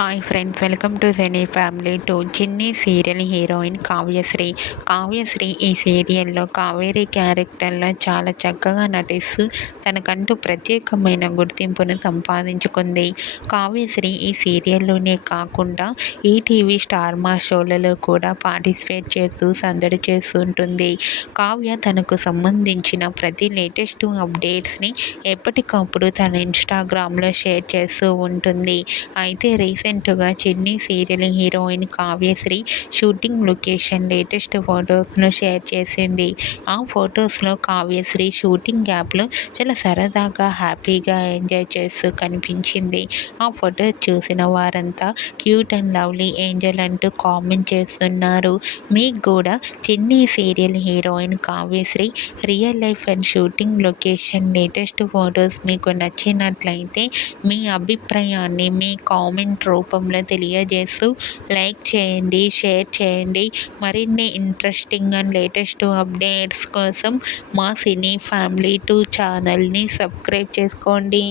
Hi friends, welcome to జెనీ family too. Chinni serial heroine Kavyashri. Kavyashri ఈ సీరియల్లో కావేరి క్యారెక్టర్లో చాలా చక్కగా నటిస్తూ తనకంటూ ప్రత్యేకమైన గుర్తింపును సంపాదించుకుంది. కావ్యశ్రీ ఈ సీరియల్లోనే కాకుండా ఈటీవీ స్టార్ మా షోలలో కూడా పార్టిసిపేట్ చేస్తూ సందడి చేస్తుంటుంది. కావ్య తనకు సంబంధించిన ప్రతి లేటెస్ట్ అప్డేట్స్ని ఎప్పటికప్పుడు తన ఇన్స్టాగ్రామ్లో షేర్ చేస్తూ ఉంటుంది. అయితే రీసెంట్గా Chinni serial heroine Kavyasri shooting location latest ఫొటోస్ను షేర్ చేసింది. ఆ ఫొటోస్లో కావ్యశ్రీ షూటింగ్ గ్యాప్లో చాలా సరదాగా హ్యాపీగా ఎంజాయ్ చేస్తూ కనిపించింది. ఆ ఫొటోస్ చూసిన వారంతా క్యూట్ అండ్ లవ్లీ ఏంజల్ అంటూ కామెంట్ చేస్తున్నారు. మీకు కూడా చిన్ని serial heroine Kavyasri real life and shooting location latest photos మీకు నచ్చినట్లయితే మీ అభిప్రాయాన్ని మీ కామెంట్ రూపంలో తెలియజేస్తూ లైక్ చేయండి, షేర్ చేయండి. మరిన్ని ఇంట్రెస్టింగ్ అండ్ లేటెస్ట్ అప్డేట్స్ కోసం మా సినీ ఫ్యామిలీ 2 ఛానల్ని సబ్స్క్రైబ్ చేసుకోండి.